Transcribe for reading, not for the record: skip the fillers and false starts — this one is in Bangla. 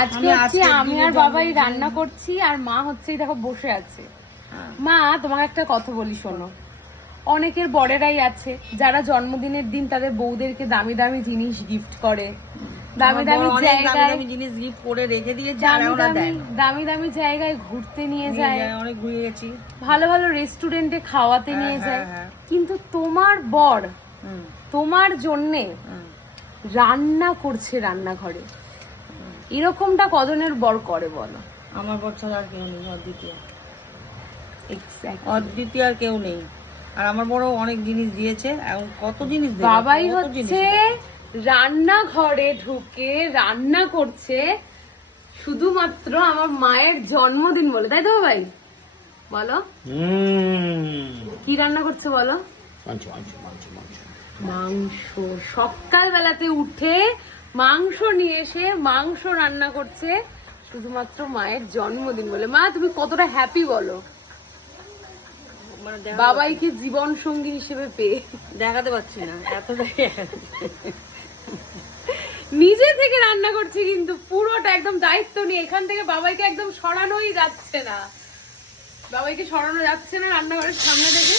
আজকে হচ্ছে আমি আর বাবাই রান্না করছি, আর মা হচ্ছে দেখো বসে আছে। মা তোমাকে একটা কথা বলি শোনো, অনেকের বড়েরাই আছে যারা জন্মদিনের দিন তাদের বউদেরকে দামি দামি জিনিস গিফট করে, দামি দামি জায়গায় জিনিস গিফট করে রেখে দিয়েছে, দামি দামি জায়গায় ঘুরতে নিয়ে যায়, অনেক ঘুরে গেছি, ভালো ভালো রেস্টুরেন্টে খাওয়াতে নিয়ে যায়। কিন্তু তোমার বর তোমার জন্যে রান্না করছে রান্নাঘরে, এরকমটা কজনের বর করে বলো? আমার বর ছাড়া আর কেউ নেই, অদ্বিতীয়। অদ্বিতীয় আর কেউ নেই। আর আমার বড় অনেক জিনিস দিয়েছে, এখন কত জিনিস দেবে। বাবাই হচ্ছে রান্নাঘরে ঢুকে রান্না করছে শুধুমাত্র আমার মায়ের জন্মদিন বলে, তাই তো ভাই? বলো কি রান্না করছে বলো? মাংস। সকাল বেলাতে উঠে মাংস নিয়ে এসে মাংস রান্না করছে শুধুমাত্র মায়ের জন্মদিন বলে। মা তুমি কতটা হ্যাপি বলো বাবাইকে জীবন সঙ্গী হিসেবে পেয়ে? দেখাতে পারছি না, এতটাই নিজে থেকে রান্না করছে, কিন্তু পুরোটা একদম দায়িত্ব নিয়ে। এখান থেকে বাবাইকে একদম সরানোই যাচ্ছে না, বাবাইকে সরানো যাচ্ছে না রান্নাঘরের সামনে থেকে।